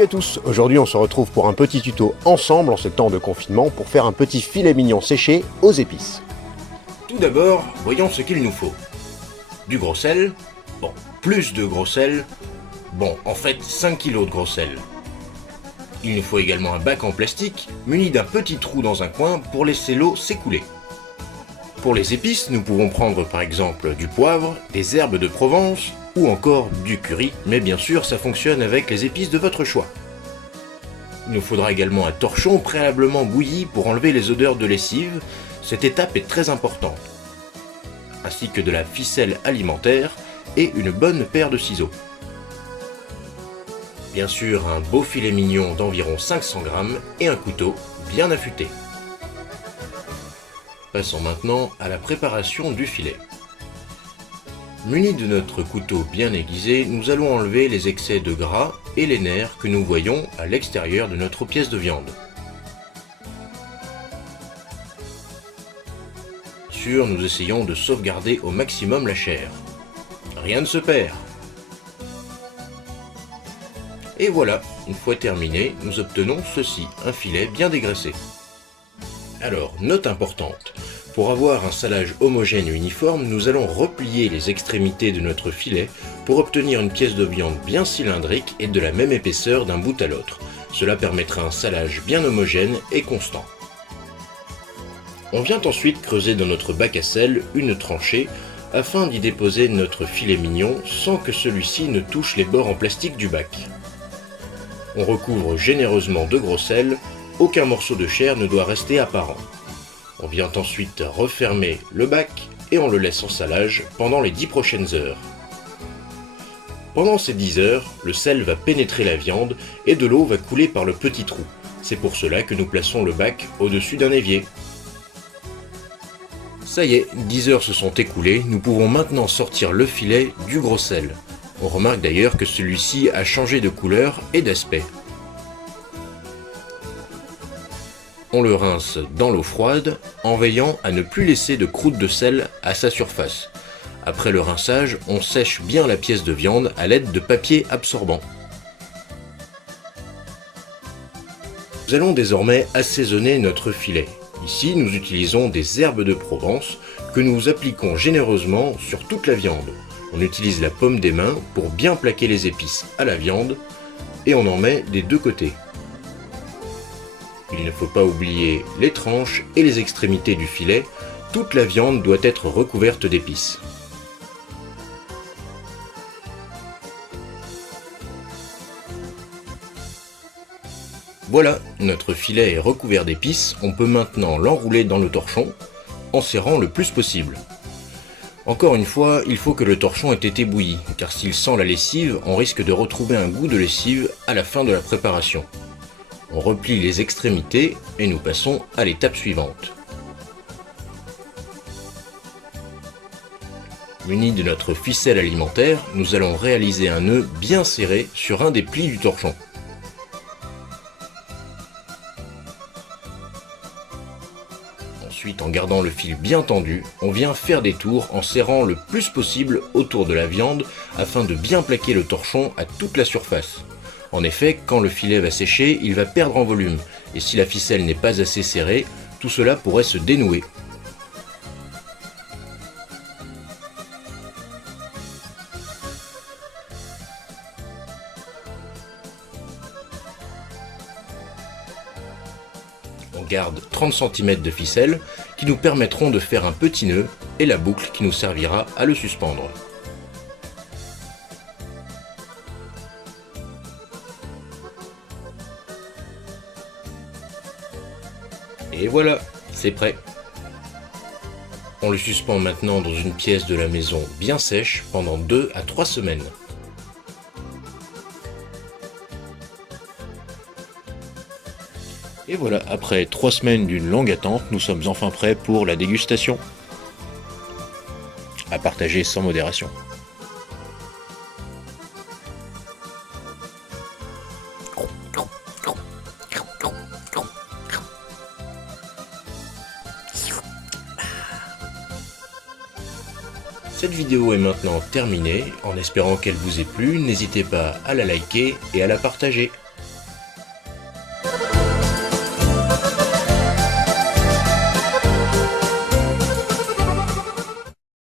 Salut à tous, aujourd'hui on se retrouve pour un petit tuto ensemble en ce temps de confinement pour faire un petit filet mignon séché aux épices. Tout d'abord, voyons ce qu'il nous faut. Du gros sel, bon, plus de gros sel, bon, en fait 5 kg de gros sel. Il nous faut également un bac en plastique muni d'un petit trou dans un coin pour laisser l'eau s'écouler. Pour les épices, nous pouvons prendre par exemple du poivre, des herbes de Provence ou encore du curry, mais bien sûr ça fonctionne avec les épices de votre choix. Il nous faudra également un torchon préalablement bouilli pour enlever les odeurs de lessive, cette étape est très importante, ainsi que de la ficelle alimentaire et une bonne paire de ciseaux. Bien sûr un beau filet mignon d'environ 500 g et un couteau bien affûté. Passons maintenant à la préparation du filet. Munis de notre couteau bien aiguisé, nous allons enlever les excès de gras et les nerfs que nous voyons à l'extérieur de notre pièce de viande. Bien sûr, nous essayons de sauvegarder au maximum la chair. Rien ne se perd. Et voilà, une fois terminé, nous obtenons ceci, un filet bien dégraissé. Alors, note importante, pour avoir un salage homogène et uniforme, nous allons replier les extrémités de notre filet pour obtenir une pièce de viande bien cylindrique et de la même épaisseur d'un bout à l'autre. Cela permettra un salage bien homogène et constant. On vient ensuite creuser dans notre bac à sel une tranchée afin d'y déposer notre filet mignon sans que celui-ci ne touche les bords en plastique du bac. On recouvre généreusement de gros sel, aucun morceau de chair ne doit rester apparent. On vient ensuite refermer le bac et on le laisse en salage pendant les 10 prochaines heures. Pendant ces 10 heures, le sel va pénétrer la viande et de l'eau va couler par le petit trou. C'est pour cela que nous plaçons le bac au-dessus d'un évier. Ça y est, 10 heures se sont écoulées, nous pouvons maintenant sortir le filet du gros sel. On remarque d'ailleurs que celui-ci a changé de couleur et d'aspect. On le rince dans l'eau froide en veillant à ne plus laisser de croûte de sel à sa surface. Après le rinçage, on sèche bien la pièce de viande à l'aide de papier absorbant. Nous allons désormais assaisonner notre filet. Ici, nous utilisons des herbes de Provence que nous appliquons généreusement sur toute la viande. On utilise la paume des mains pour bien plaquer les épices à la viande et on en met des deux côtés. Il ne faut pas oublier les tranches et les extrémités du filet, toute la viande doit être recouverte d'épices. Voilà, notre filet est recouvert d'épices, on peut maintenant l'enrouler dans le torchon, en serrant le plus possible. Encore une fois, il faut que le torchon ait été bouilli, car s'il sent la lessive, on risque de retrouver un goût de lessive à la fin de la préparation. On replie les extrémités et nous passons à l'étape suivante. Muni de notre ficelle alimentaire, nous allons réaliser un nœud bien serré sur un des plis du torchon. Ensuite, en gardant le fil bien tendu, on vient faire des tours en serrant le plus possible autour de la viande afin de bien plaquer le torchon à toute la surface. En effet, quand le filet va sécher, il va perdre en volume, et si la ficelle n'est pas assez serrée, tout cela pourrait se dénouer. On garde 30 cm de ficelle qui nous permettront de faire un petit nœud et la boucle qui nous servira à le suspendre. Et voilà, c'est prêt. On le suspend maintenant dans une pièce de la maison bien sèche pendant 2 à 3 semaines. Et voilà, après 3 semaines d'une longue attente, nous sommes enfin prêts pour la dégustation. À partager sans modération. Cette vidéo est maintenant terminée, en espérant qu'elle vous ait plu, n'hésitez pas à la liker et à la partager.